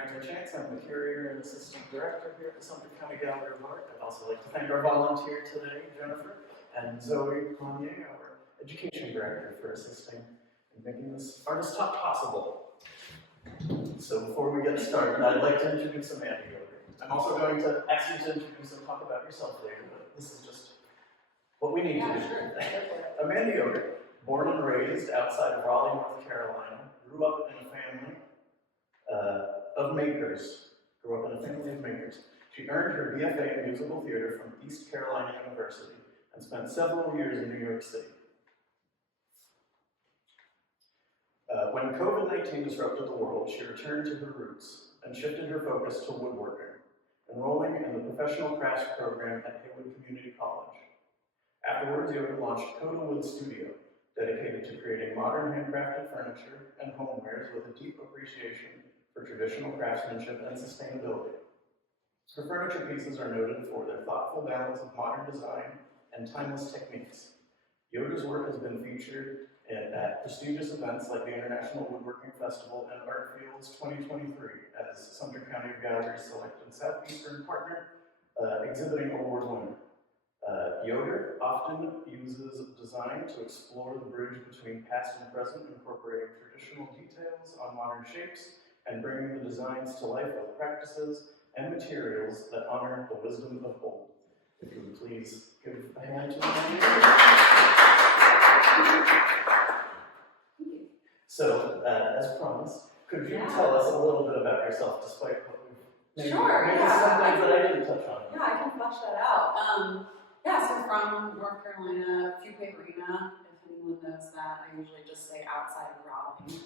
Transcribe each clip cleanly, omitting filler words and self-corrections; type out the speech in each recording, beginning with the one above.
America Chance. I'm the curator and assistant director here at the Sumter County Gallery of Art. I'd also like to thank our volunteer today, Jennifer, and Zoe Clonier, our education director, for assisting in making this artist talk possible. So before we get started, I'd like to introduce Amanda Yoder. I'm also going to ask you to introduce and talk about yourself later, but this is just what we need to do. Amanda Yoder, born and raised outside of Raleigh, North Carolina, grew up in a family of makers. She earned her BFA in musical theater from East Carolina University and spent several years in New York City. When COVID-19 disrupted the world, she returned to her roots and shifted her focus to woodworking, enrolling in the professional crafts program at Haywood Community College. Afterwards, Yoder launched Coda Wood Studio, dedicated to creating modern handcrafted furniture and homewares with a deep appreciation for traditional craftsmanship and sustainability. Her furniture pieces are noted for their thoughtful balance of modern design and timeless techniques. Yoder's work has been featured at prestigious events like the International Woodworking Festival and Artfields 2023 as Sumter County Gallery's selected Southeastern Partner exhibiting award winner. Yoder often uses design to explore the bridge between past and present, incorporating traditional details on modern shapes and bringing the designs to life with practices and materials that honor the wisdom of old. If you would please give a hand to Amanda. So, as promised, could you tell us a little bit about yourself, despite what we've maybe some things that I didn't touch on? Yeah, I can flesh that out. So from North Carolina, Fuquay Marina, if anyone knows that, I usually just say outside of Raleigh.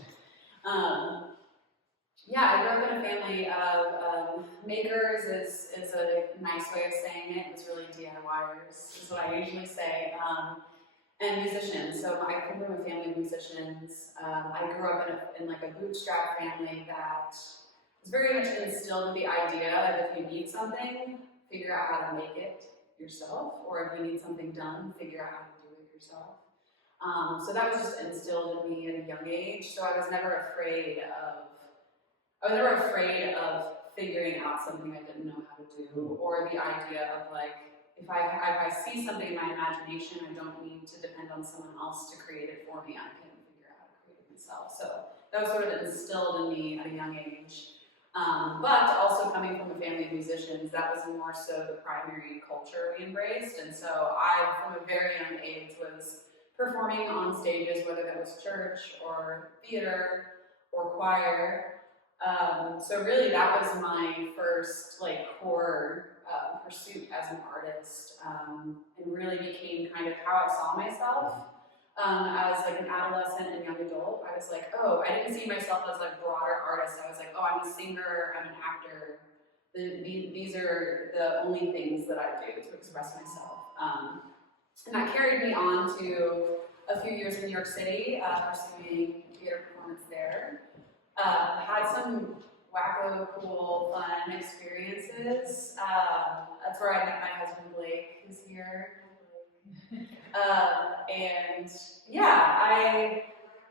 I grew up in a family of makers is a nice way of saying it. It was really DIYers, is what I usually say, and musicians. So I come from a family of musicians. I grew up in like a bootstrap family that was very much instilled with the idea of if you need something, figure out how to make it yourself, or if you need something done, figure out how to do it yourself. So that was just instilled in me at a young age. So I was never afraid of figuring out something I didn't know how to do, or the idea of like, if I see something in my imagination, I don't need to depend on someone else to create it for me. I can figure out how to create it myself. So that was sort of instilled in me at a young age. But also coming from a family of musicians, that was more so the primary culture we embraced. And so I, from a very young age, was performing on stages, whether that was church or theater or choir. So really that was my first core pursuit as an artist, and really became kind of how I saw myself. As like an adolescent and young adult, I was like, oh, I didn't see myself as a broader artist. I was like, oh, I'm a singer, I'm an actor. These are the only things that I do to express myself. And that carried me on to a few years in New York City, pursuing theater performance there. Had some wacko, cool, fun experiences. That's where I met my husband Blake, who's here.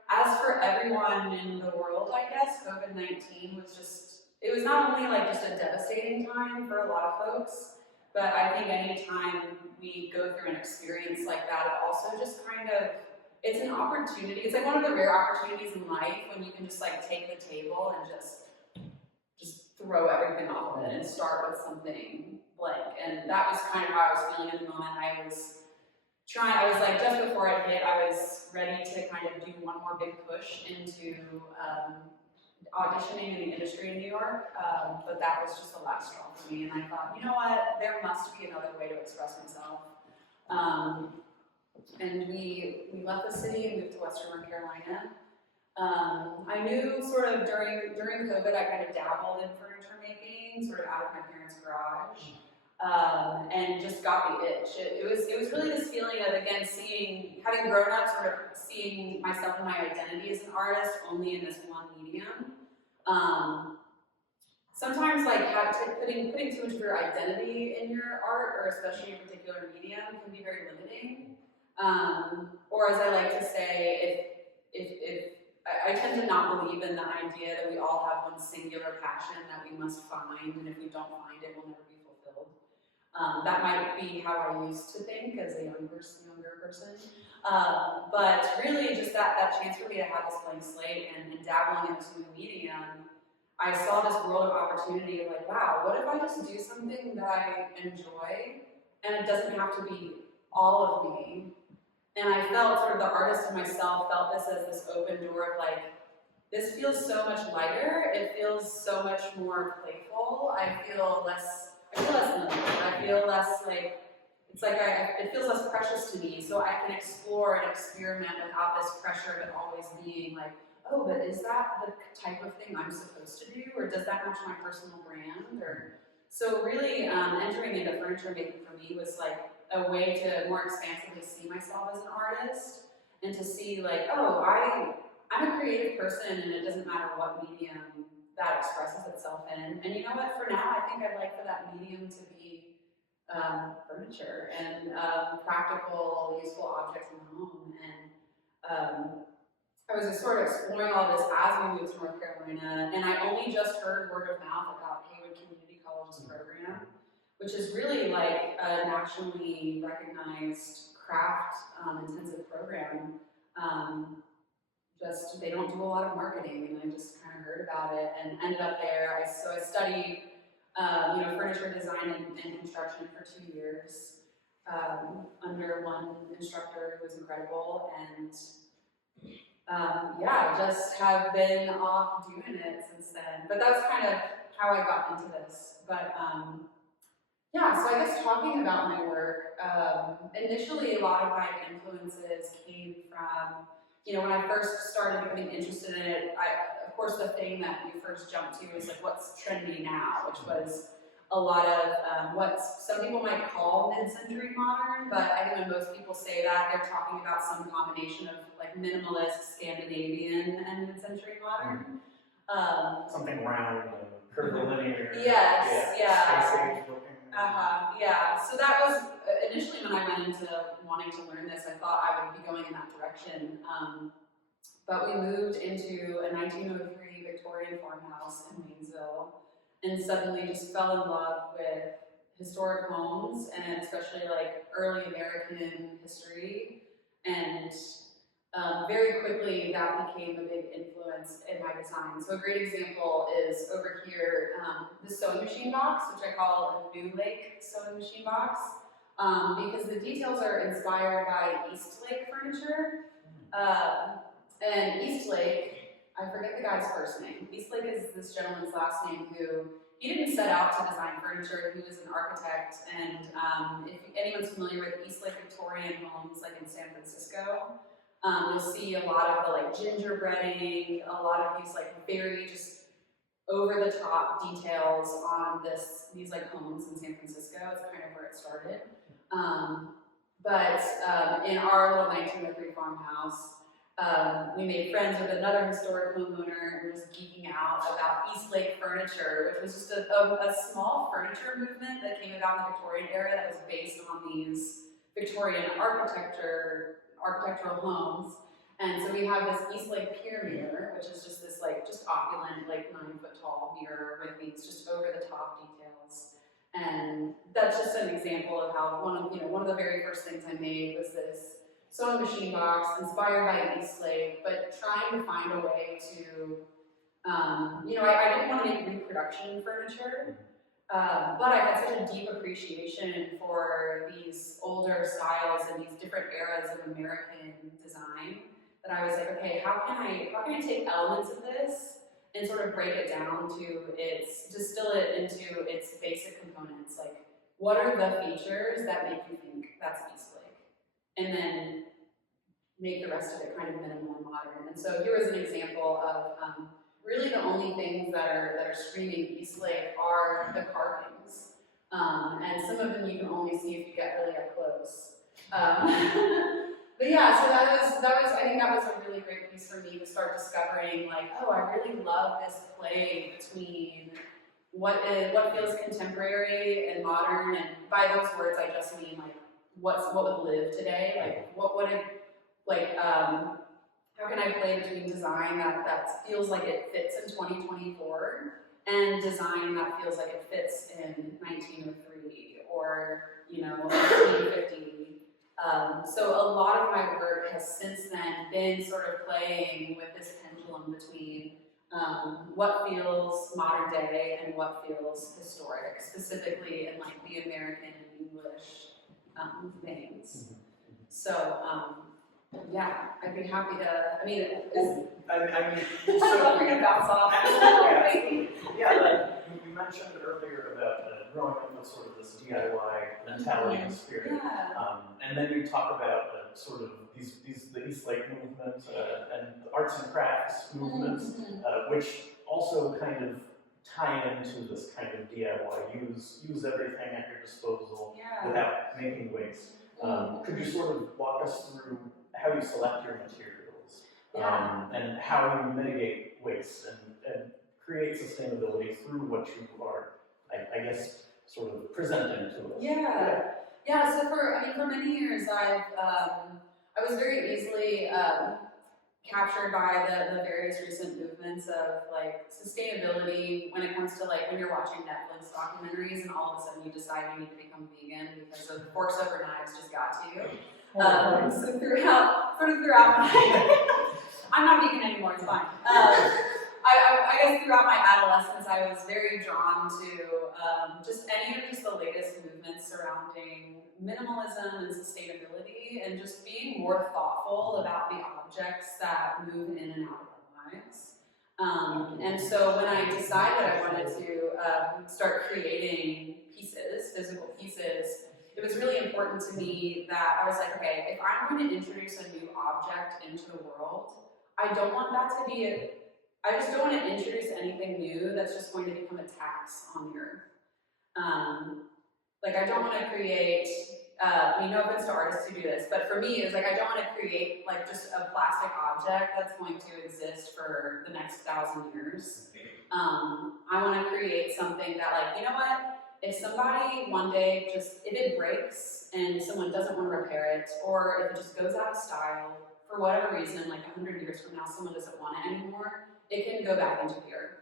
As for everyone in the world, I guess, COVID-19 was it was not only just a devastating time for a lot of folks, but I think any time we go through an experience like that, it also just it's an opportunity. It's like one of the rare opportunities in life when you can just take the table and just throw everything off of it and start with something blank. And that was kind of how I was feeling at the moment. I was just before it hit, I was ready to kind of do one more big push into auditioning in the industry in New York, but that was just the last straw for me. And I thought, you know what, there must be another way to express myself. And we left the city and moved to Western North Carolina. I knew sort of during COVID, I kind of dabbled in furniture making, sort of out of my parents' garage. And just got the itch. It was really this feeling of, again, having grown up, sort of seeing myself and my identity as an artist only in this one medium. Sometimes putting too much of your identity in your art, or especially a particular medium, can be very limiting. Or as I like to say, if I tend to not believe in the idea that we all have one singular passion that we must find, and if we don't find it, we'll never be fulfilled. That might be how I used to think as a younger person. But really, just that chance for me to have this blank slate and dabbling into a medium, I saw this world of opportunity of like, wow, what if I just do something that I enjoy, and it doesn't have to be all of me? And I felt sort of the artist in myself felt this as this open door of like, this feels so much lighter, it feels so much more playful, I feel less limited, I feel less like, it's like it feels less precious to me, so I can explore and experiment without this pressure of it always being like, oh, but is that the type of thing I'm supposed to do, or does that match my personal brand? Or so really entering into furniture making for me was like a way to more expansively see myself as an artist and to see like, oh, I'm a creative person and it doesn't matter what medium that expresses itself in. And you know what, for now, I think I'd like for that medium to be furniture and practical, useful objects in the home. And I was just sort of exploring all this as we moved to North Carolina, and I only just heard word of mouth about Haywood Community College's program, which is really like a nationally recognized craft intensive program. Just they don't do a lot of marketing, and I just kind of heard about it and ended up there. So I studied furniture design and construction for 2 years under one instructor who was incredible, and just have been off doing it since then. But that's kind of how I got into this. But so I guess talking about my work, initially a lot of my influences came from, when I first started becoming interested in it, of course the thing that you first jump to is like what's trendy now, which was a lot of what some people might call mid-century modern, but I think when most people say that, they're talking about some combination of like minimalist, Scandinavian, and mid-century modern. Something round and curvilinear. Yes, yeah. Space age looking. So that was initially when I went into wanting to learn this, I thought I would be going in that direction. But we moved into a 1903 Victorian farmhouse in Waynesville, and suddenly just fell in love with historic homes, and especially like early American history. And very quickly that became a big influence in my design. So a great example is over here, the sewing machine box, which I call a New Lake sewing machine box, because the details are inspired by East Lake furniture. And East Lake, I forget the guy's first name. East Lake is this gentleman's last name who, he didn't set out to design furniture, he was an architect, and if anyone's familiar with East Lake Victorian homes, like in San Francisco, you'll see a lot of the like gingerbreading, a lot of these like very just over the top details on these like homes in San Francisco. It's kind of where it started. But in our little 1903 farmhouse, we made friends with another historic homeowner and were just geeking out about East Lake furniture, which was just a small furniture movement that came about in the Victorian era that was based on these Victorian architectural homes. And so we have this East Lake pier mirror, which is just this like just opulent, like 9-foot tall mirror with these just over the top details. And that's just an example of how one of the very first things I made was this sewing machine box inspired by East Lake, but trying to find a way to, I didn't want to make reproduction furniture, but I had such a deep appreciation for these older styles and these different eras of American design that I was like, okay, how can I take elements of this and sort of break it down to distill it into its basic components, like what are the features that make you think that's East Lake? And then make the rest of it kind of minimal and modern. And so here is an example of really the only things that are screaming East Lake are the carvings. And some of them you can only see if you get really up close. But yeah, so that was I think that was a really great piece for me to start discovering like, oh, I really love this play between what feels contemporary and modern, and by those words I just mean like what would live today, like what would it, like I how can I play between design that feels like it fits in 2024 and design that feels like it fits in 1903 or 1950. So a lot of my work has since then been sort of playing with this pendulum between what feels modern day and what feels historic, specifically in like the American English veins. So yeah, I'd be happy to. I mean, so, I'd love for you to bounce off. You mentioned earlier about growing up with sort of this DIY mentality and spirit, and then you talk about sort of the East Lake movement and the arts and crafts movements, which also kind of tie into this kind of DIY, use everything at your disposal without making waste. Could you sort of walk us through how you select your materials and how you mitigate waste and create sustainability through what you are, I guess, sort of presenting to us? Yeah. So for many years, I was very easily captured by the various recent movements of like sustainability when it comes to like when you're watching Netflix documentaries and all of a sudden you decide you need to become vegan because the forks over knives just got to you. So throughout my I'm not vegan anymore, it's fine. I guess throughout my adolescence I was very drawn to just the latest movements surrounding minimalism and sustainability and just being more thoughtful about the objects that move in and out of our lives. And so when I decided I wanted to start creating physical pieces, it was really important to me that I was like, okay, if I'm going to introduce a new object into the world, I just don't want to introduce anything new that's just going to become a tax on the earth. Like I don't want to create, no offense to artists who do this, but for me it's like I don't want to create like just a plastic object that's going to exist for the next 1,000 years. I want to create something that like, you know what, if somebody one day if it breaks and someone doesn't want to repair it, or if it just goes out of style, for whatever reason, like 100 years from now someone doesn't want it anymore, it can go back into the earth.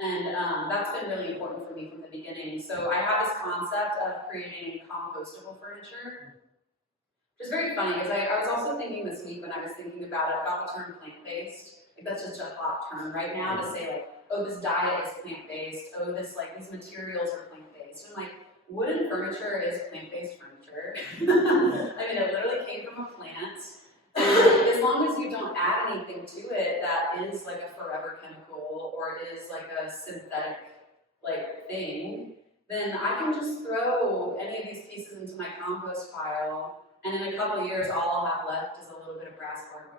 And that's been really important for me from the beginning. So I have this concept of creating compostable furniture, which is very funny because I was also thinking this week when I was thinking about the term plant-based. Like that's just a hot term right now to say like, oh, this diet is plant-based, oh, these materials are plant-based. And like, wooden furniture is plant-based furniture. I mean, it literally came from a plant. And as long as you don't add anything to it that is like a forever chemical or is like a synthetic like thing, then I can just throw any of these pieces into my compost pile, and in a couple of years all I'll have left is a little bit of brass hardware.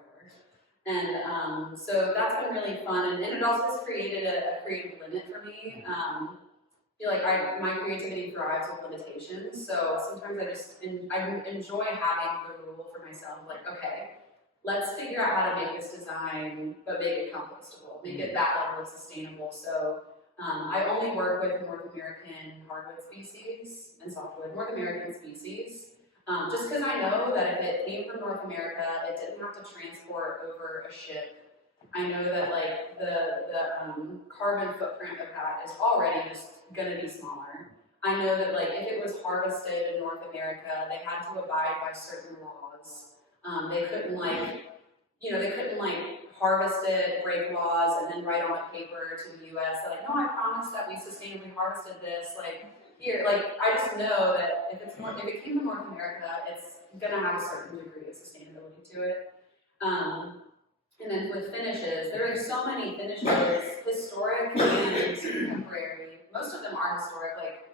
And so that's been really fun, and it also has created a creative limit for me. I feel like my creativity thrives with limitations, so sometimes I enjoy having the rule for myself, like, okay, let's figure out how to make this design, but make it compostable, make it that level of sustainable. So I only work with North American hardwood species and softwood North American species, just because I know that if it came from North America, it didn't have to transport over a ship. I know that like the carbon footprint of that is already just going to be smaller. I know that like if it was harvested in North America, they had to abide by certain laws. They couldn't harvest it, break laws, and then write on a paper to the U.S. that like, no, I promise that we sustainably harvested this. Like here, like I just know that if it came to North America, it's going to have a certain degree of sustainability to it. And then with finishes, there are so many finishes, historic and contemporary. Most of them are historic. Like,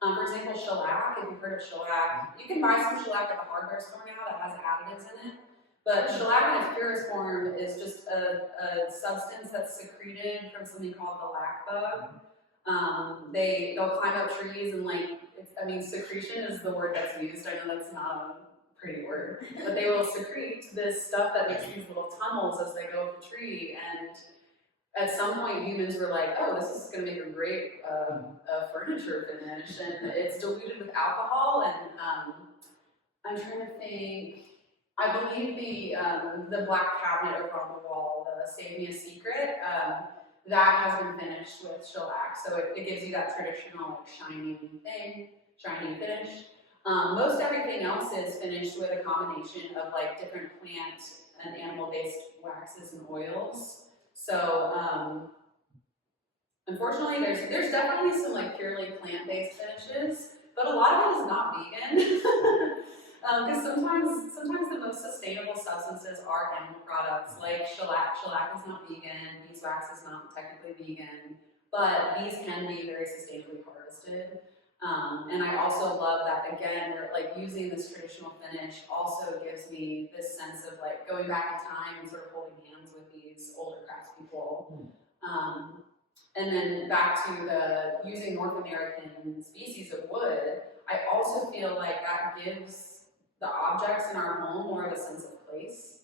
for example, shellac. If you've heard of shellac, you can buy some shellac at the hardware store now that has additives in it. But shellac in its purest form is just a substance that's secreted from something called the lac bug. They'll climb up trees and secretion is the word that's used. I know that's not a pretty word, but they will secrete this stuff that makes these little tunnels as they go up the tree. And at some point, humans were like, "Oh, this is going to make a great furniture finish," and it's diluted with alcohol. And I'm trying to think. I believe the black cabinet over on the wall, the Save Me a Secret, that has been finished with shellac. So it gives you that traditional like shiny finish. Most everything else is finished with a combination of like different plant and animal-based waxes and oils. So unfortunately, there's definitely some like purely plant-based finishes, but a lot of it is not vegan. Because sometimes the most sustainable substances are animal products, like shellac. Shellac is not vegan, beeswax is not technically vegan, but these can be very sustainably harvested. And I also love that, again, we're like using this traditional finish also gives me this sense of like going back in time and sort of holding hands with these older craftspeople. And then back to the using North American species of wood, I also feel like that gives the objects in our home more of a sense of place.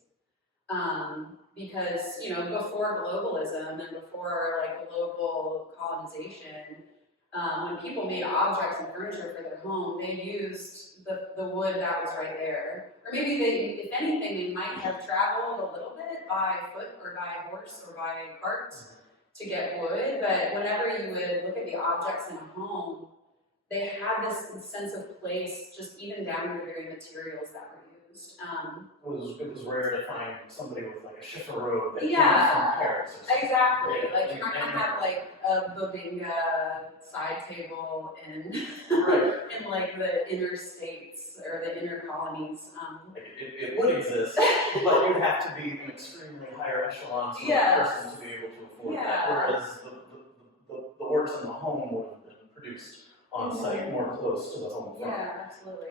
Because, you know, before globalism and before like global colonization, when people made objects and furniture for their home, they used the wood that was right there. Or maybe they, if anything, they might have traveled a little bit by foot or by horse or by cart to get wood, but whenever you would look at the objects in a home, they had this sense of place, just even down to the very materials that were used. It was rare to find somebody with like a shifter robe that came Yeah, from Paris. Or something. exactly. Like you're not gonna have like a Bobinga side table in in like the inner states or the inner colonies. It would exist, but you'd have to be an extremely higher echelon sort of person to be able to afford that. Whereas the works in the home would have been produced on site, more close to the home farm. Yeah, absolutely.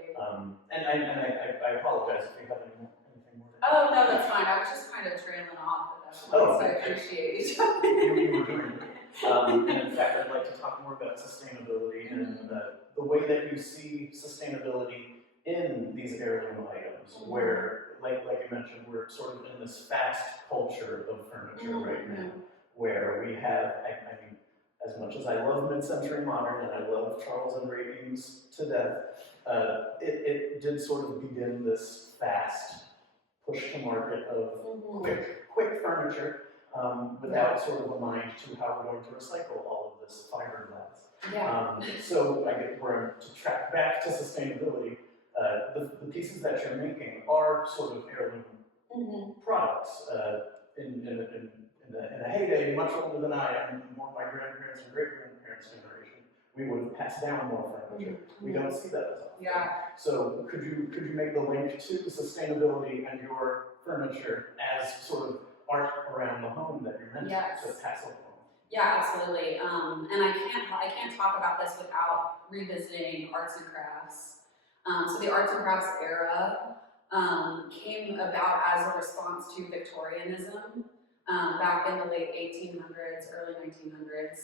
And I apologize if you have anything more to Oh, no, that's fine. I was just kind of trailing off at that point, so I appreciate you were doing it. And in fact, I'd like to talk more about sustainability and the way that you see sustainability in these heirloom items, where, like you mentioned, we're sort of in this fast culture of furniture right now, where we have, I mean, as much as I love mid-century modern and I love Charles and Ray Eames to death, it did sort of begin this fast push to market of quick furniture without sort of a mind to how we're going to recycle all of this fiberglass. Yeah. So we're to track back to sustainability. The pieces that you're making are sort of heirloom products. In a heyday, much older than I am, more my grandparents and great-grandparents' generation, we would pass down more furniture. We don't see that as often. Yeah. So could you make the link to sustainability and your furniture as sort of art around the home that you're meant to pass along? Yeah, absolutely. And I can't talk about this without revisiting arts and crafts. So the arts and crafts era came about as a response to Victorianism. Back in the late 1800s, early 1900s.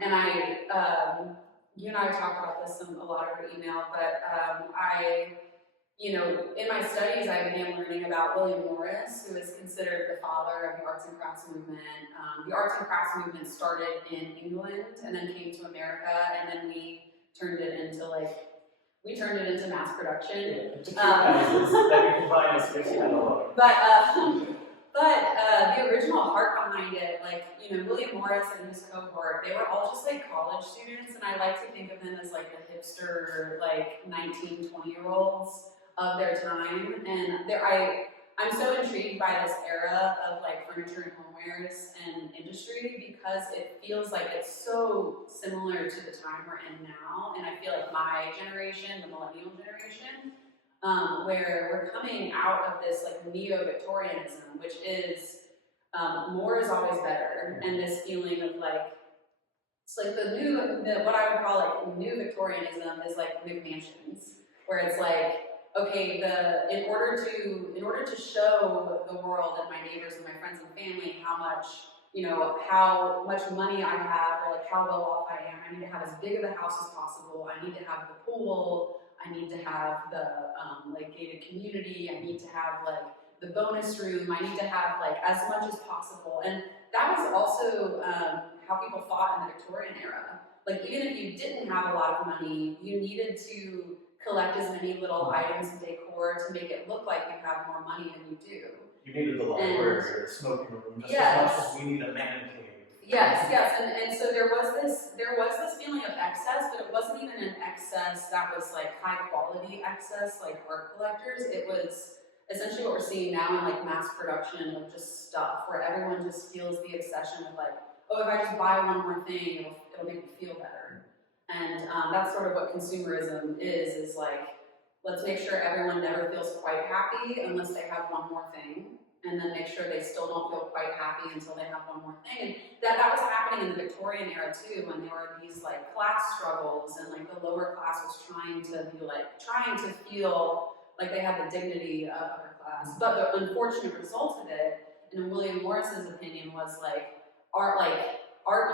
And you and I talked about this in a lot of our email, but in my studies, I began learning about William Morris, who is considered the father of the arts and crafts movement. The arts and crafts movement started in England and then came to America, and then we turned it into mass production. But the original heart behind it, William Morris and his cohort, they were all just like college students, and I like to think of them as like the hipster, 19, 20-year-olds of their time. And I'm so intrigued by this era of like furniture and homewares and industry because it feels like it's so similar to the time we're in now. And I feel like my generation, the millennial generation, where we're coming out of this like neo-Victorianism, which is more is always better, and this feeling of like it's like what I would call like new Victorianism is like McMansions, where it's like, okay, in order to show the world and my neighbors and my friends and family how much money I have or like how well off I am, I need to have as big of a house as possible. I need to have the pool. I need to have the gated community. I need to have like the bonus room. I need to have like as much as possible. And that was also how people fought in the Victorian era. Like even if you didn't have a lot of money, you needed to collect as many little items and decor to make it look like you have more money than you do. You needed the library or the smoking room just yes. as much as we need a man cave. Yes, and so there was this feeling of excess, but it wasn't even an excess that was like high quality excess, like art collectors. It was essentially what we're seeing now in like mass production of just stuff, where everyone just feels the obsession of like, oh, if I just buy one more thing, it'll make me feel better. And that's sort of what consumerism is like, let's make sure everyone never feels quite happy unless they have one more thing, and then make sure they still don't feel quite happy until they have one more thing. And that was happening in the Victorian era too, when there were these like class struggles, and like the lower class was trying to feel like they had the dignity of upper class. But the unfortunate result of it, in William Morris's opinion, was like art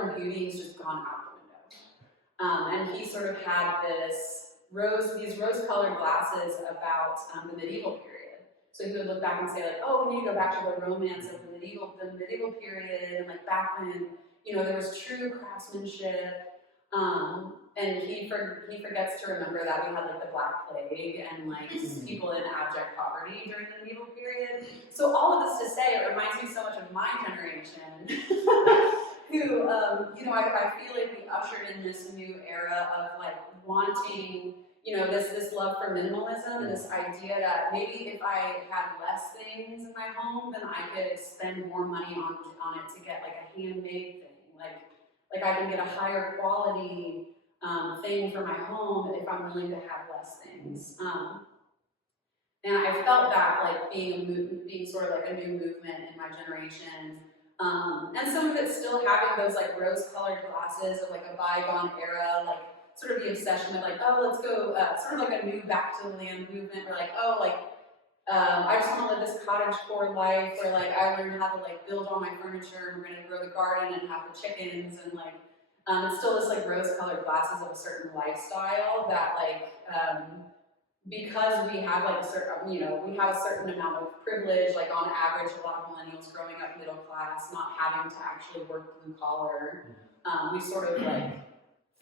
and beauty has just gone out the window. And he sort of had these rose-colored glasses about the medieval period. So he would look back and say like, oh, we need to go back to the romance of the medieval period, and like back when, you know, there was true craftsmanship. And he forgets to remember that we had like the Black Plague and like people in abject poverty during the medieval period. So all of this to say, it reminds me so much of my generation, who, you know, I feel like we ushered in this new era of like wanting, you know, this love for minimalism and this idea that maybe if I had less things in my home, then I could spend more money on it to get like a handmade thing. Like I can get a higher quality thing for my home if I'm willing to have less things. And I felt that like being sort of like a new movement in my generation. And some of it's still having those like rose-colored glasses of like a bygone era, like sort of the obsession with like, oh, let's go, sort of like a new back to the land movement, where like, oh, like, I just want to live this cottagecore life where like I learned how to like build all my furniture, and we're going to grow the garden and have the chickens, and like, it's still this like rose-colored glasses of a certain lifestyle that like, because we have like a certain, you know, we have a certain amount of privilege, like on average, a lot of millennials growing up middle class, not having to actually work blue collar, we sort of like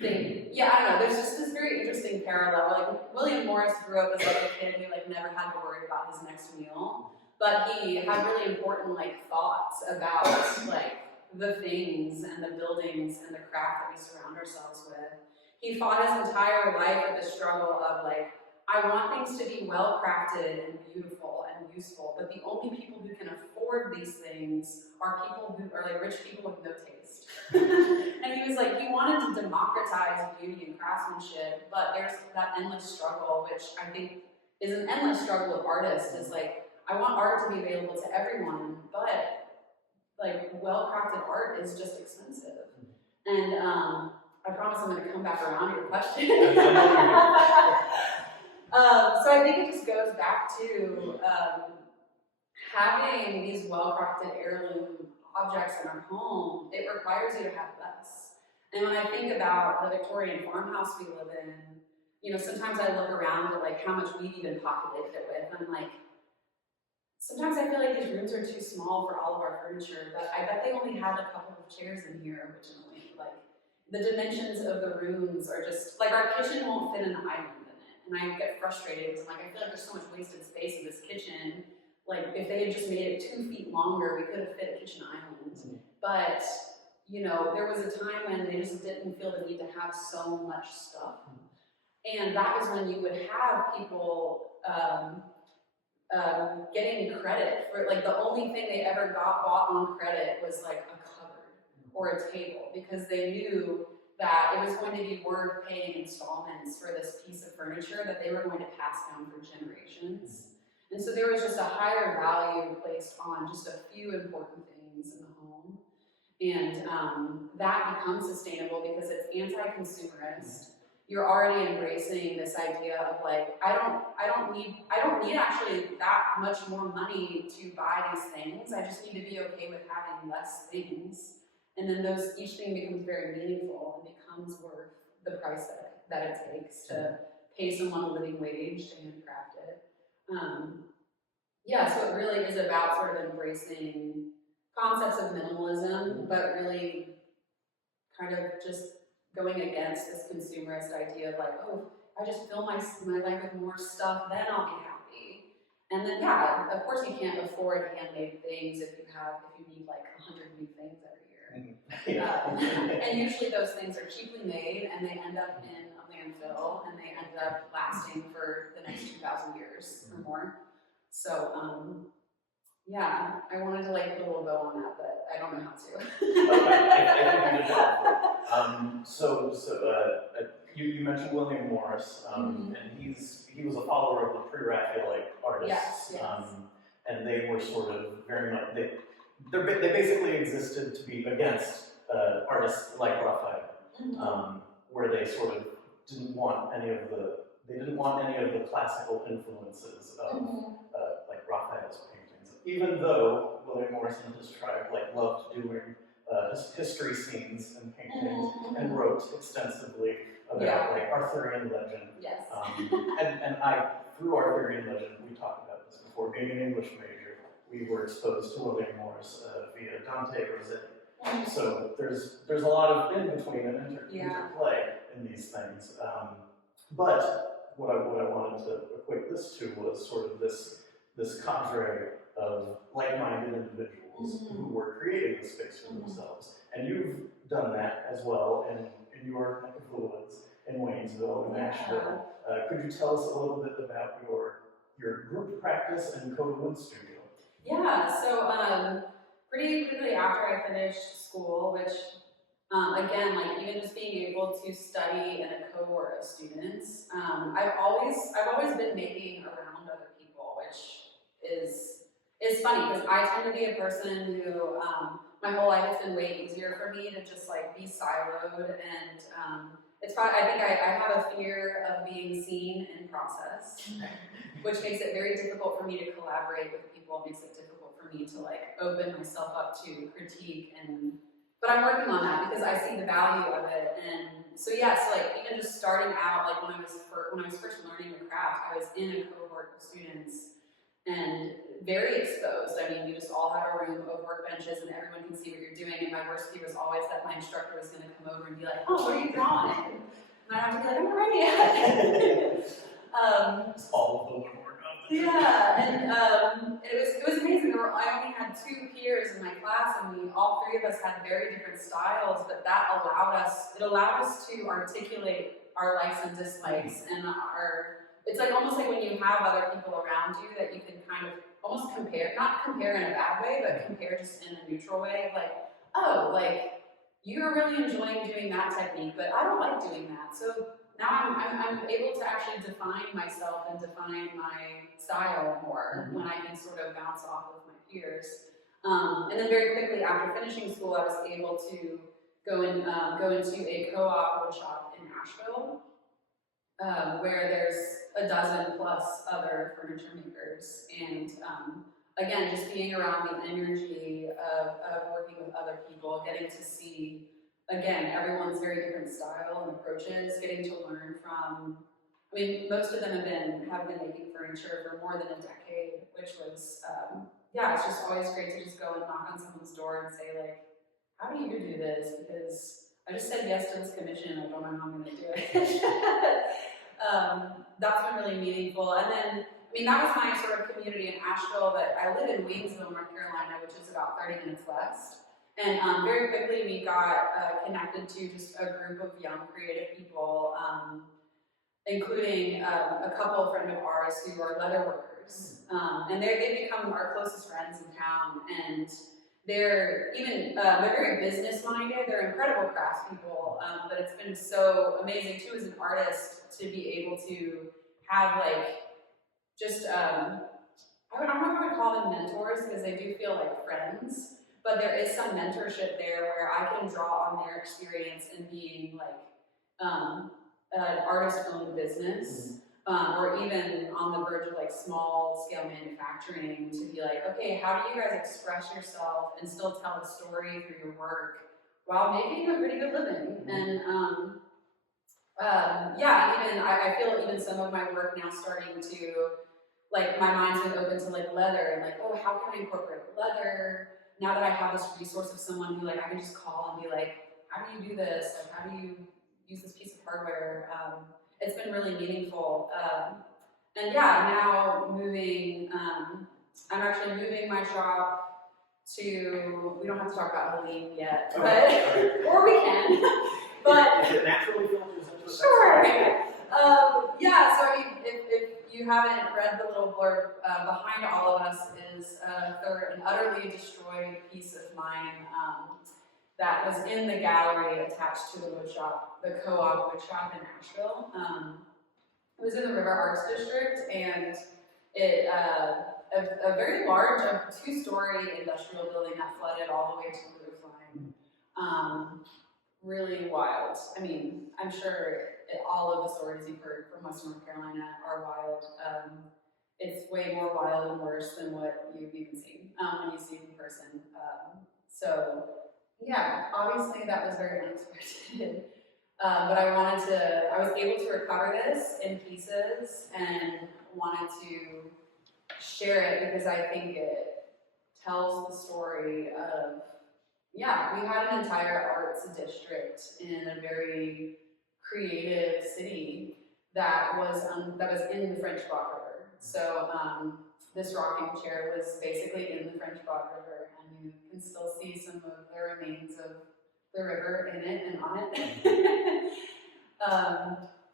think, yeah, I don't know, there's just this very interesting parallel. Like William Morris grew up as like a kid who like never had to worry about his next meal, but he had really important like thoughts about like the things and the buildings and the craft that we surround ourselves with. He fought his entire life with the struggle of like, I want things to be well crafted and beautiful and useful, but the only people who can afford these things are people who are like rich people with no taste. And he was like, he wanted to democratize beauty and craftsmanship, but there's that endless struggle, which I think is an endless struggle of artists. Is like, I want art to be available to everyone, but like well-crafted art is just expensive. And I promise I'm going to come back around to your question. So I think it just goes back to having these well-crafted heirloom objects in our home. It requires you to have less. And when I think about the Victorian farmhouse we live in, you know, sometimes I look around at like how much we've even populated it with, and I'm like, sometimes I feel like these rooms are too small for all of our furniture, but I bet they only had a couple of chairs in here originally. Like, the dimensions of the rooms are just, like our kitchen won't fit an island in it. And I get frustrated because I'm like, I feel like there's so much wasted space in this kitchen. Like, if they had just made it 2 feet longer, we could have fit a kitchen island. But, you know, there was a time when they just didn't feel the need to have so much stuff. And that was when you would have people getting credit for, like, the only thing they ever got bought on credit was like a cupboard or a table, because they knew that it was going to be worth paying installments for this piece of furniture that they were going to pass down for generations. And so there was just a higher value placed on just a few important things in the home. And that becomes sustainable because it's anti-consumerist. You're already embracing this idea of like, I don't need actually that much more money to buy these things. I just need to be okay with having less things. And then each thing becomes very meaningful and becomes worth the price that it takes to pay someone a living wage to handcraft it. Yeah, so it really is about sort of embracing concepts of minimalism, but really kind of just going against this consumerist idea of like, oh, I just fill my life with more stuff, then I'll be happy. And then, yeah, of course you can't afford handmade things if you need like 100 new things every year. And usually those things are cheaply made and they end up in a landfill and they end up lasting for the next 2,000 years or more. So, yeah, I wanted to like put a little bow on that, but I don't know how to. Okay, I think you did well. You mentioned William Morris, and he was a follower of the pre-Raphaelite artists, Yes. and they were sort of very much they basically existed to be against artists like Raphael, where they sort of didn't want any of the classical influences of like Raphael's paintings, even though William Morris and his tribe loved doing history scenes and paintings and wrote extensively about Arthurian legend. Yes. And through Arthurian legend, we talked about this before, being an English major, we were exposed to William Morris via Dante Rossetti. So there's a lot of in-between and interplay in these things. But what I wanted to equate this to was sort of this cadre of like-minded individuals who were creating the space for themselves. And you've done that as well in your neck of the woods, in Waynesville, in Nashville. Could you tell us a little bit about your group practice and Coda Wood Studio? Yeah, so pretty quickly after I finished school, which again, like even just being able to study in a cohort of students, I've always been making around other people, which is funny because I tend to be a person who my whole life it's been way easier for me to just like be siloed, and it's probably I think I have a fear of being seen in process, which makes it very difficult for me to collaborate with people. It makes it difficult for me to like open myself up to critique but I'm working on that because I see the value of it. And so yeah, so like even just starting out, like when I was first learning the craft, I was in a cohort of students and very exposed. I mean, we just all have a room of workbenches and everyone can see what you're doing. And my worst fear was always that my instructor was going to come over and be like, "Oh, what are you drawing?" And I have to be like, "I'm not ready yet." It's all of the woodwork. Yeah, and it was amazing. I only had 2 peers in my class, and all 3 of us had very different styles. But that allowed us to articulate our likes and dislikes, and it's like almost like when you have other people around you that you can kind of almost compare, not compare in a bad way, but compare just in a neutral way of like, oh, like you're really enjoying doing that technique, but I don't like doing that, so. Now I'm able to actually define myself and define my style more when I can sort of bounce off of my peers. And then very quickly after finishing school, I was able to go into a co-op wood shop in Nashville, where there's 12+ other furniture makers. And again, just being around the energy of working with other people, getting to see again, everyone's very different style and approaches, getting to learn from, I mean, most of them have been making furniture for more than a decade, which was, it's just always great to just go and knock on someone's door and say like, how do you do this? Because I just said yes to this commission, I don't know how I'm gonna do it. That's been really meaningful. And then, I mean, that was my sort of community in Asheville, but I live in Waynesville, North Carolina, which is about 30 minutes west. And very quickly we got connected to just a group of young creative people, including a couple friends of ours who are leather workers. And they've become our closest friends in town. And they're very business minded. They're incredible craftspeople. But it's been so amazing too as an artist to be able to have like just, I don't know if I would call them mentors because they do feel like friends. But there is some mentorship there where I can draw on their experience in being like an artist-owned business, or even on the verge of like small-scale manufacturing to be like, okay, how do you guys express yourself and still tell a story through your work while making a pretty good living? And I feel even some of my work now starting to like my mind's been open to like leather and like, oh, how can I incorporate leather? Now that I have this resource of someone who like I can just call and be like, how do you do this? Like, how do you use this piece of hardware? it's been really meaningful. And yeah, now moving, I'm actually moving my shop to, we don't have to talk about Helene yet, but, or we can, but. If it naturally filters into it. Sure. Yeah, so I mean, if you haven't read the little blurb, behind all of us is an utterly destroyed piece of mine that was in the gallery attached to the wood shop, the Co-op wood shop in Asheville. It was in the River Arts District, and it a very large, two-story industrial building that flooded all the way to the roof line. Really wild. I mean, I'm sure all of the stories you've heard from Western North Carolina are wild. It's way more wild and worse than what you've even seen when you see it in person. So, yeah, obviously that was very unexpected. But I was able to recover this in pieces and wanted to share it because I think it tells the story of, yeah, we had an entire arts district in a very creative city that was in the French Broad River. So this rocking chair was basically in the French Broad River, and you can still see some of the remains of the river in it and on it.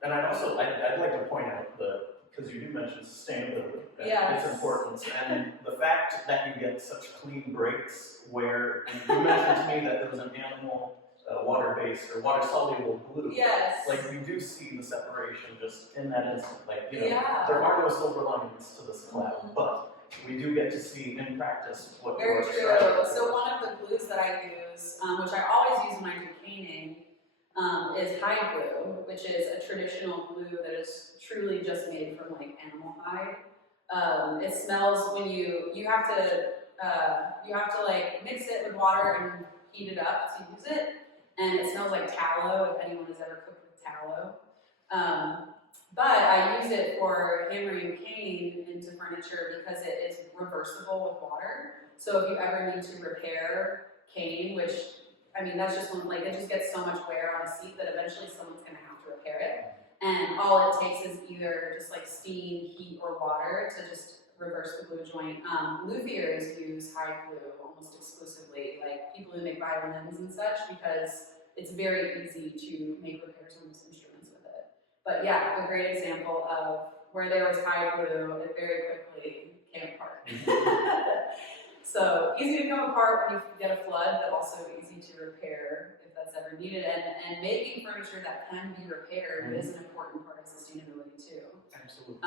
And I'd like to point out because you do mention sustainability and Yes. its importance, and the fact that you get such clean breaks where you mentioned to me that there was an animal water-based or water-soluble glue. Yes. Like we do see the separation just in that instant. Like, you know, Yeah. there are no silver linings to this cloud, but we do get to see in practice what Very you're true. describing. So one of the glues that I use, which I always use when I do caning, is hide glue, which is a traditional glue that is truly just made from like animal hide. It smells when you have to like mix it with water and heat it up to use it, and it smells like tallow. If anyone has ever cooked with tallow, but I use it for hammering cane into furniture because it is reversible with water. So if you ever need to repair cane, which I mean, that's just one, like, it just gets so much wear on a seat that eventually someone's gonna have to repair it. And all it takes is either just like steam, heat, or water to just reverse the glue joint. Luthiers use hide glue almost exclusively, like people who make violins and such, because it's very easy to make repairs on those instruments with it. But yeah, a great example of where there was hide glue, it very quickly came apart. So easy to come apart when you get a flood, but also easy to repair if that's ever needed. And making furniture that can be repaired is an important part of sustainability too. Absolutely.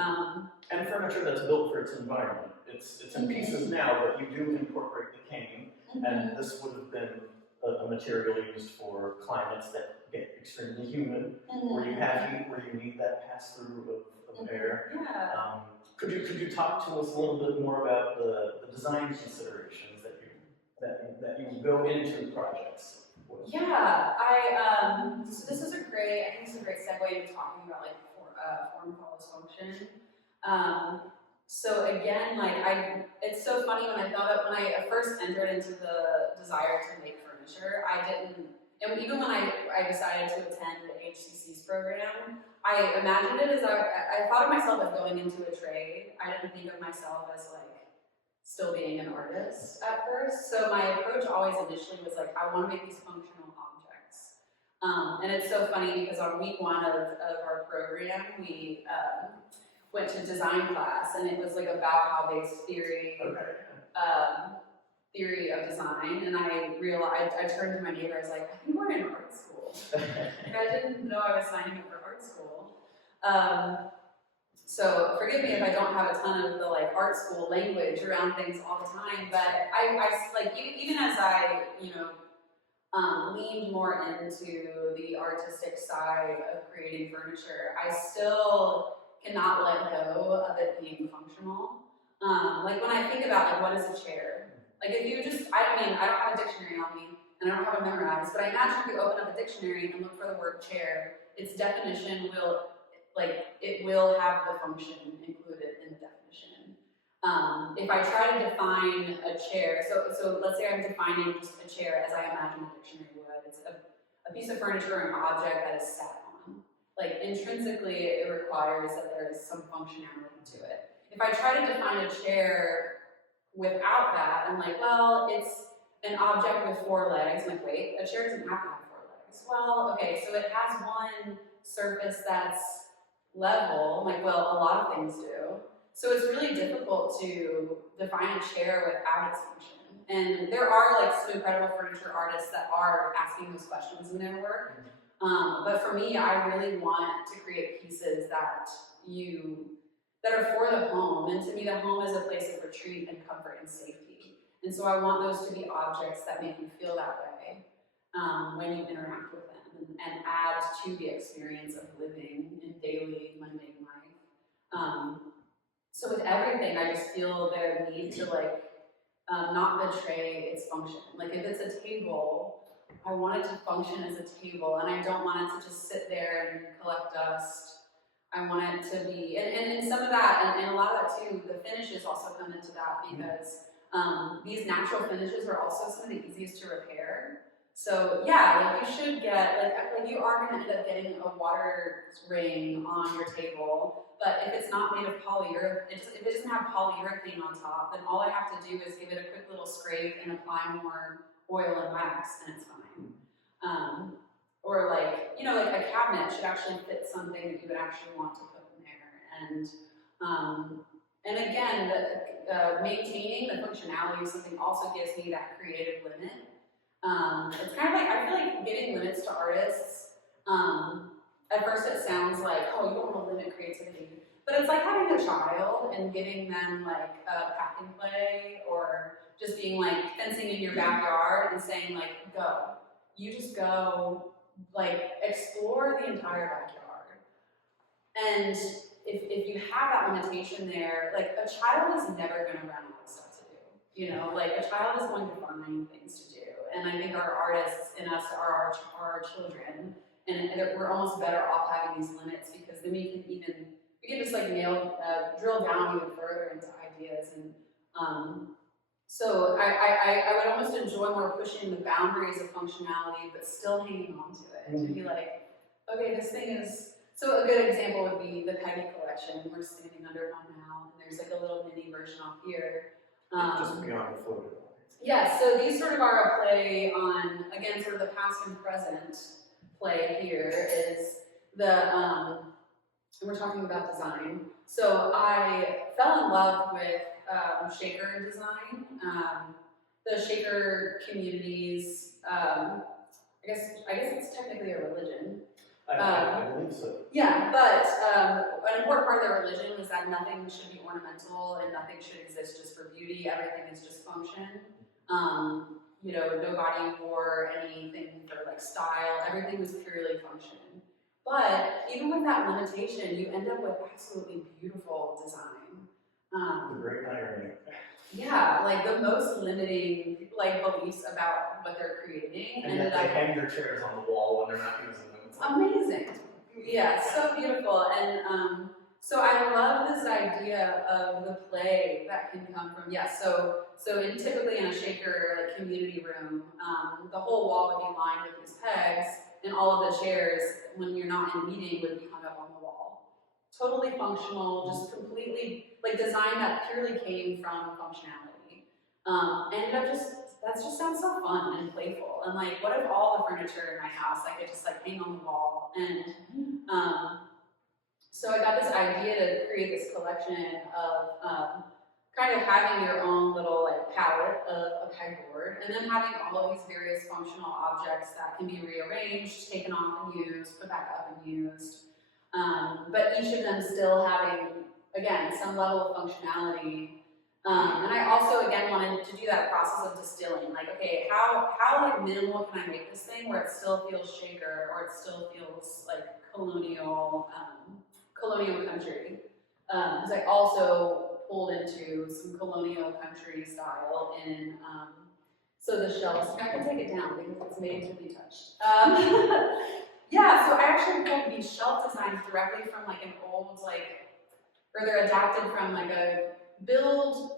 And furniture that's built for its environment. It's in pieces now, but you do incorporate the cane, and this would have been a material used for climates that get extremely humid, where you have heat, where you need that pass through of air. Yeah. Could you talk to us a little bit more about the design considerations that you go into projects with? Yeah, so this is I think it's a great segue into talking about like form follows function. So again, like it's so funny when I first entered into the desire to make furniture, and even when I decided to attend the HCC's program, I imagined it as I thought of myself as going into a trade. I didn't think of myself as like still being an artist at first. So my approach always initially was like, I want to make these functional objects. And it's so funny because on week 1 of our program, we went to design class, and it was like about how-based theory. Theory of design, and I turned to my neighbor, I was like, I think we're in art school. Like, I didn't know I was signing up for art school. So forgive me if I don't have a ton of the like art school language around things all the time, but I like even as I leaned more into the artistic side of creating furniture, I still cannot let go of it being functional. Like when I think about like what is a chair. Like if you just, I don't have a dictionary on me, and I don't have it memorized, but I imagine if you open up a dictionary and look for the word chair, its definition will have the function included in the definition. If I try to define a chair, so let's say I'm defining just a chair as I imagine a dictionary would. It's a piece of furniture or an object that is sat on. Like intrinsically, it requires that there is some functionality to it. If I try to define a chair without that, I'm like, well, it's an object with 4 legs. I'm like, wait, a chair doesn't have to have 4 legs. Well, okay, so it has one surface that's level. I'm like, well, a lot of things do. So it's really difficult to define a chair without its function. And there are like some incredible furniture artists that are asking those questions in their work. But for me, I really want to create pieces that are for the home. And to me, the home is a place of retreat and comfort and safety. And so I want those to be objects that make you feel that way when you interact with them and add to the experience of living in daily, mundane life. So with everything, I just feel their need to like not betray its function. Like if it's a table, I want it to function as a table, and I don't want it to just sit there and collect dust. I want it to be, and some of that, and a lot of that too, the finishes also come into that because these natural finishes are also some of the easiest to repair. So yeah, like you should get, like you are going to end up getting a water ring on your table, but if it's not made of polyurethane, if it doesn't have polyurethane on top, then all I have to do is give it a quick little scrape and apply more oil and wax, and it's fine. Or like, you know, like a cabinet should actually fit something that you would actually want to put in there. And again, maintaining the functionality of something also gives me that creative limit. It's kind of like, I feel like giving limits to artists, at first it sounds like, oh, you don't want to limit creativity. But it's like having a child and giving them like a pack and play, or just being like fencing in your backyard and saying like, go. You just go, like explore the entire backyard. And if you have that limitation there, like a child is never going to run out of stuff to do. You know, like a child is going to find things to do. And I think our artists in us are our children, and we're almost better off having these limits because then we can just like drill down even further into ideas. And so I would almost enjoy more pushing the boundaries of functionality, but still hanging on to it. To be like, okay, this thing is. So a good example would be the Peggy collection. We're standing under one now, and there's like a little mini version off here. Just beyond the floater. Yeah, so these sort of are a play on, again, sort of the past and present play here is the, we're talking about design. So I fell in love with shaker design. The shaker communities, I guess it's technically a religion. I believe so. Yeah, but an important part of their religion is that nothing should be ornamental and nothing should exist just for beauty. Everything is just function. You know, nobody wore anything for like style. Everything was purely function. But even with that limitation, you end up with absolutely beautiful design. The great irony. Yeah, like the most limiting like beliefs about what they're creating. And they hang their chairs on the wall when they're not using them. It's amazing. Yeah, so beautiful. And so I love this idea of the play that can come from, typically in a shaker like community room, the whole wall would be lined with these pegs, and all of the chairs, when you're not in a meeting, would be hung up on the wall. Totally functional, just completely, like design that purely came from functionality. And that just sounds so fun and playful. And like, what if all the furniture in my house, I could just like hang on the wall? And so I got this idea to create this collection of kind of having your own little like palette of a pegboard, and then having all of these various functional objects that can be rearranged, taken off and used, put back up and used. But each of them still having, again, some level of functionality. And I also, again, wanted to do that process of distilling. Like, okay, how like minimal can I make this thing where it still feels shaker, or it still feels like colonial country? Because I also pulled into some colonial country style in, so the shelves, I can take it down because it's made to be touched. Yeah, so I actually pulled these shelf designs directly from like an old, like, or they're adapted from like a build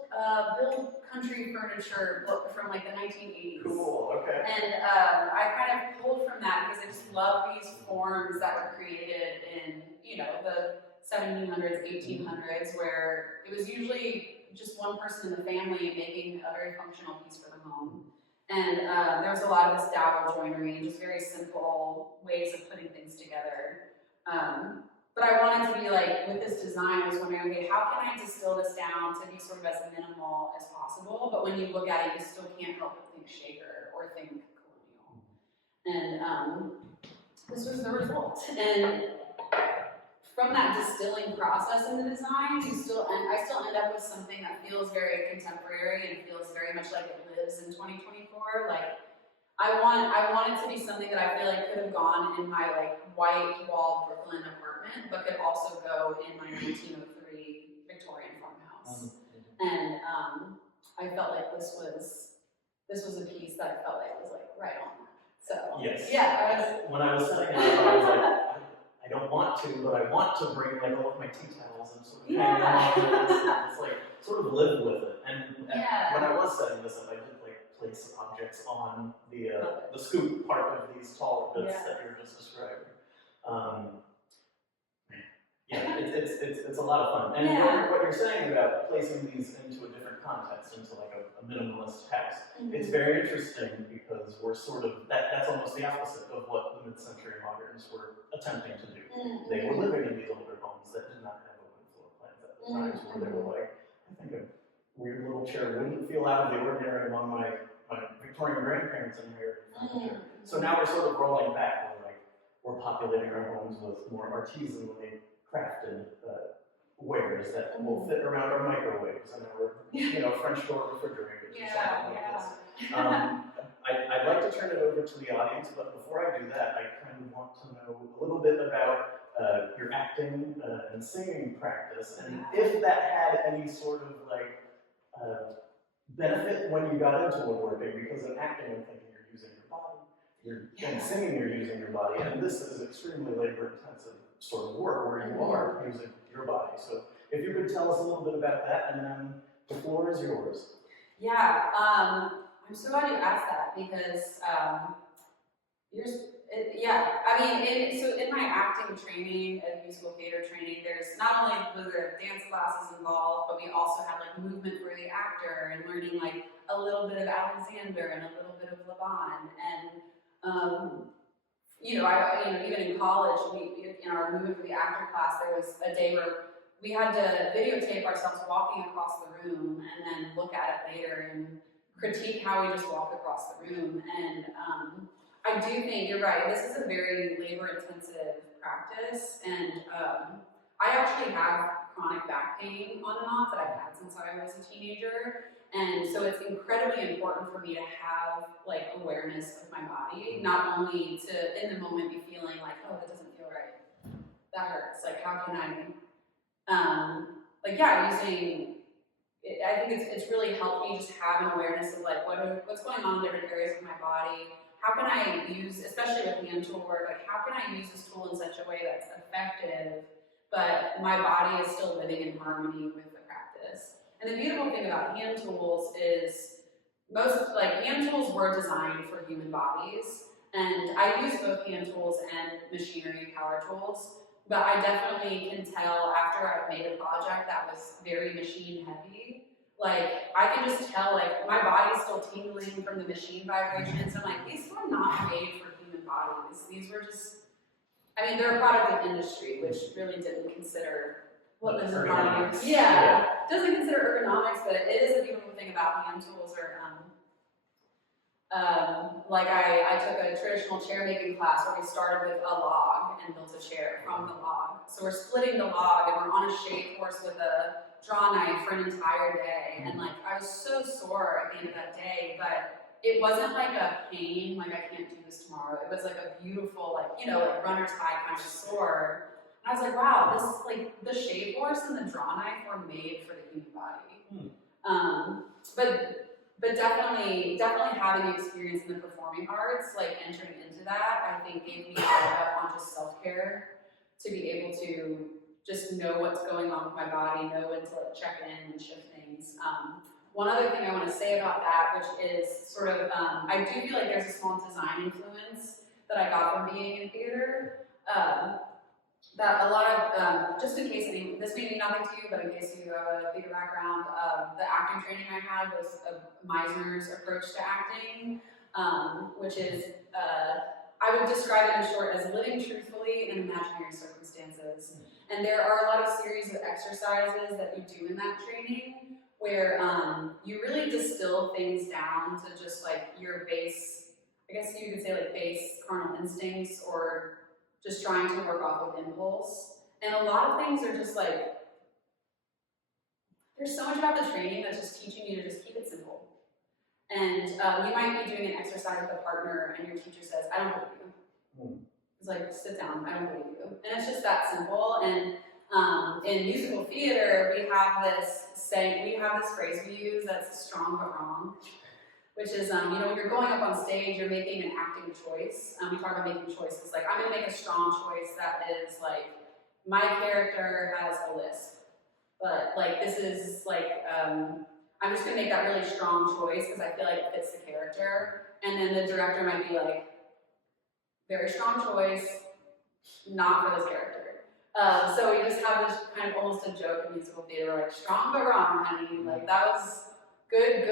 build country furniture book from like the 1980s. Cool, okay. And I kind of pulled from that because I just love these forms that were created in, you know, the 1700s, 1800s, where it was usually just one person in the family making a very functional piece for the home. And there was a lot of this dowel joinery and just very simple ways of putting things together. But I wanted to be like, with this design, I was wondering, okay, how can I distill this down to be sort of as minimal as possible? But when you look at it, you still can't help but think shaker or think colonial. And this was the result. And from that distilling process in the design, I still end up with something that feels very contemporary and feels very much like it lives in 2024. Like, I want it to be something that I feel like could have gone in my like white walled Brooklyn apartment, but could also go in my 1903 Victorian farmhouse. And I felt like this was a piece that I felt like was like right on that. So yes. Yeah, when I was setting it up, I was like, I don't want to, but I want to bring like all of my tea towels and sort of hang on this and just like sort of live with it. And when I was setting this up, I did like place objects on the scoop part of these taller bits that you were just describing. It's a lot of fun. And what you're saying about placing these into a different context, into like a minimalist house, it's very interesting because we're sort of, that's almost the opposite of what the mid-century moderns were attempting to do. They were living in these older homes that did not have open floor plans at the time, where they were like, I think a weird little chair wouldn't feel out of the ordinary among my Victorian grandparents inherited furniture. So now we're sort of rolling back, we're populating our homes with more artisanally crafted wares that will fit around our microwaves and our French door refrigerators or something like this. I'd like to turn it over to the audience, but before I do that, I kind of want to know a little bit about your acting and singing practice, and if that had any sort of benefit when you got into woodworking, because in acting I'm thinking you're using your body, in singing you're using your body, and this is extremely labor-intensive sort of work where you are using your body. So if you could tell us a little bit about that, and then the floor is yours. Yeah, I'm so glad you asked that because in my acting training and musical theater training, there's not only was there dance classes involved, but we also had like movement for the actor and learning like a little bit of Alexander and a little bit of Laban. And even in college, in our movement for the actor class, there was a day where we had to videotape ourselves walking across the room and then look at it later and critique how we just walked across the room. And I do think you're right. This is a very labor-intensive practice, and I actually have chronic back pain on and off that I've had since I was a teenager, and so it's incredibly important for me to have like awareness of my body, not only to in the moment be feeling like, oh, that doesn't feel right, that hurts. Like, how can I? I think it's really helped me just have an awareness of like what's going on in different areas of my body. How can I use, especially with hand tool work, like how can I use this tool in such a way that's effective, but my body is still living in harmony with the practice. And the beautiful thing about hand tools is hand tools were designed for human bodies, and I use both hand tools and machinery power tools. But I definitely can tell after I've made a project that was very machine heavy, like I can just tell like my body's still tingling from the machine vibrations. I'm like, these were not made for human bodies. These were just, they're a product of industry, which really didn't consider what the design is. Doesn't consider ergonomics, but it is a beautiful thing about hand tools. I took a traditional chair making class where we started with a log and built a chair from the log. So we're splitting the log and we're on a shave horse with a draw knife for an entire day. And I was so sore at the end of that day, but it wasn't like a pain, like I can't do this tomorrow. It was like a beautiful, runner's high kind of sore. And I was like, wow, this, the shave horse and the draw knife were made for the human body. But definitely having the experience in the performing arts, entering into that, I think gave me a leg up on just self-care to be able to just know what's going on with my body, know when to like check in and shift things. One other thing I want to say about that, which is sort of, I do feel like there's a small design influence that I got from being in theater. That a lot of, just in case, this may mean nothing to you, but in case you have a theater background, the acting training I had was a Meisner's approach to acting, which is, I would describe it in short as living truthfully in imaginary circumstances. And there are a lot of series of exercises that you do in that training where you really distill things down to just like your base, I guess you could say like base carnal instincts or just trying to work off of impulse. And a lot of things are just like, there's so much about the training that's just teaching you to just keep it simple. And you might be doing an exercise with a partner and your teacher says, I don't believe you. It's like, sit down, I don't believe you. And it's just that simple. And in musical theater, we have this phrase we use that's strong but wrong. Which is, when you're going up on stage, you're making an acting choice. We talk about making choices. Like, I'm going to make a strong choice that is, like, my character has a lisp. But, like, this is, like, I'm just going to make that really strong choice because I feel like it fits the character. And then the director might be like, very strong choice, not for this character. So we just have this kind of almost a joke in musical theater, like, strong but wrong, honey. Like, that was good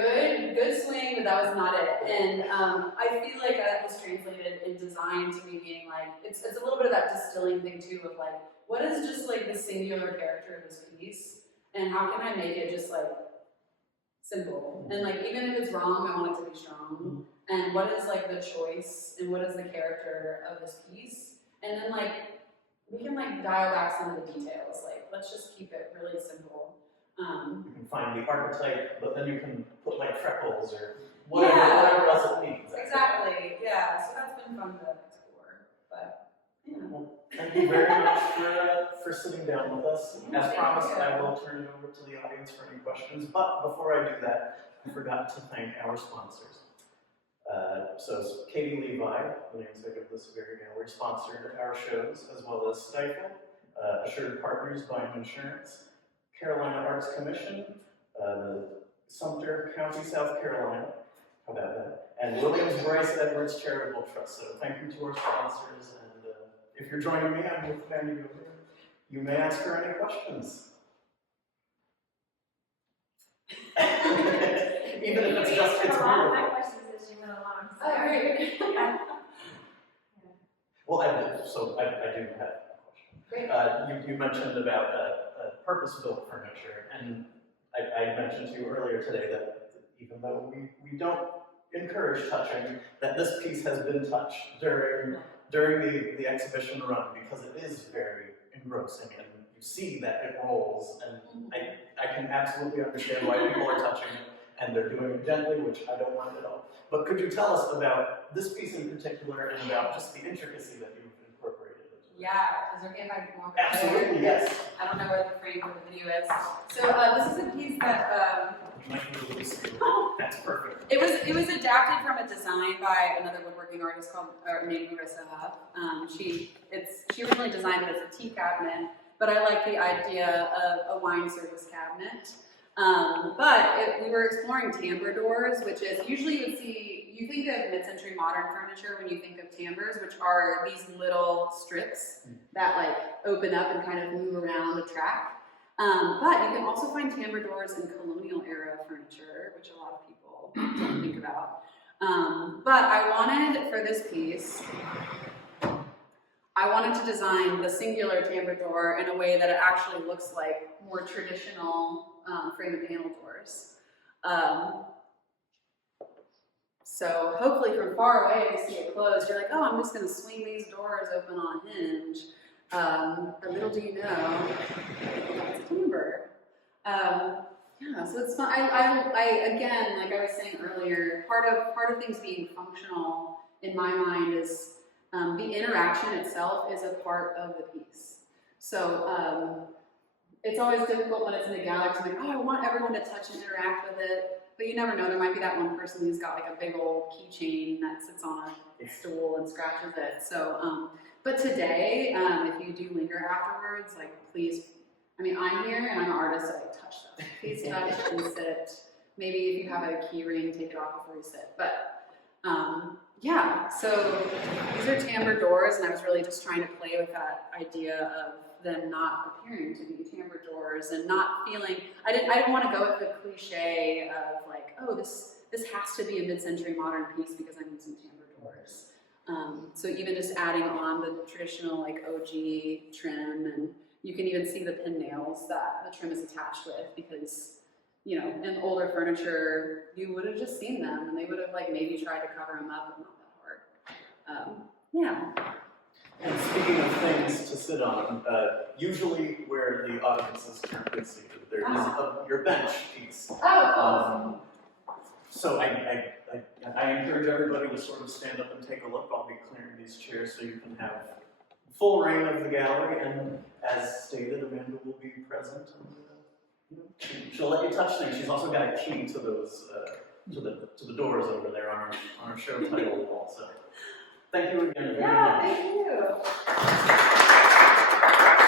swing, but that was not it. And I feel like that was translated in design to me being like, it's a little bit of that distilling thing too of like, what is just like the singular character of this piece? And how can I make it just like simple? And like, even if it's wrong, I want it to be strong. And what is like the choice and what is the character of this piece? And then like, we can like dial back some of the details. Like, let's just keep it really simple. You can find the archetype, but then you can put like freckles or whatever else it needs. Exactly, yeah. So that's been fun to explore. But, yeah. Well, thank you very much for sitting down with us. As promised, I will turn it over to the audience for any questions. But before I do that, I forgot to thank our sponsors. So Katie Levi, the namesake of this very gallery, sponsored our shows, as well as Stifle, Assured Partners Buying Insurance, Carolina Arts Commission, Sumter County, South Carolina, how about that? And Williams Bryce Edwards Charitable Trust. So thank you to our sponsors. And if you're joining me, I'm with Fanny Yoder. You may ask her any questions. Even if it's just it's all my questions as you went along. So. Oh, great. Well, I do have a question. Great. You mentioned about purpose-built furniture, and I mentioned to you earlier today that even though we don't encourage touching, that this piece has been touched during the exhibition run because it is very engrossing, and you see that it rolls, and I can absolutely understand why people are touching it, and they're doing it gently, which I don't mind at all. But could you tell us about this piece in particular and about just the intricacy that you've incorporated into it? Yeah, is it okay if I can walk over there? Absolutely, yes. I don't know where the frame for the video is. So this is a piece that That's perfect. it was adapted from a design by another woodworking artist named Marissa Huff. She originally designed it as a tea cabinet, but I like the idea of a wine service cabinet. We were exploring timbre doors, which is usually you think of mid-century modern furniture when you think of timbres, which are these little strips that like open up and kind of move around the track. But you can also find timbre doors in colonial era furniture, which a lot of people don't think about. But I wanted, for this piece, I wanted to design the singular timbre door in a way that it actually looks like more traditional frame and panel doors. So hopefully from far away you see it closed, you're like, oh, I'm just going to swing these doors open on a hinge. But little do you know, it's a timbre. Yeah, so it's fun. I again, like I was saying earlier, part of things being functional in my mind is the interaction itself is a part of the piece. So it's always difficult when it's in a gallery to be like, oh, I want everyone to touch and interact with it. But you never know, there might be that one person who's got like a big old keychain that sits on a stool and scratches it. So But today, if you do linger afterwards, like please, I mean, I'm here and I'm an artist, so I touch them. Please touch and sit. Maybe if you have a key ring, take it off before you sit. But yeah, so these are timbre doors, and I was really just trying to play with that idea of them not appearing to be timbre doors and not feeling. I didn't want to go with the cliche of like, oh, this has to be a mid-century modern piece because I'm using timbre doors. So even just adding on the traditional like OG trim, and you can even see the pin nails that the trim is attached with, because you know, in older furniture, you would have just seen them and they would have like maybe tried to cover them up, but not that hard. Yeah. And speaking of things to sit on, usually where the audience is currently seated, there is your bench piece. Oh. So I encourage everybody to sort of stand up and take a look. I'll be clearing these chairs so you can have full reign of the gallery, and as stated, Amanda will be present. And, she'll let you touch things. She's also got a key to those to the doors over there on our show title wall. So thank you again. Yeah, thank you.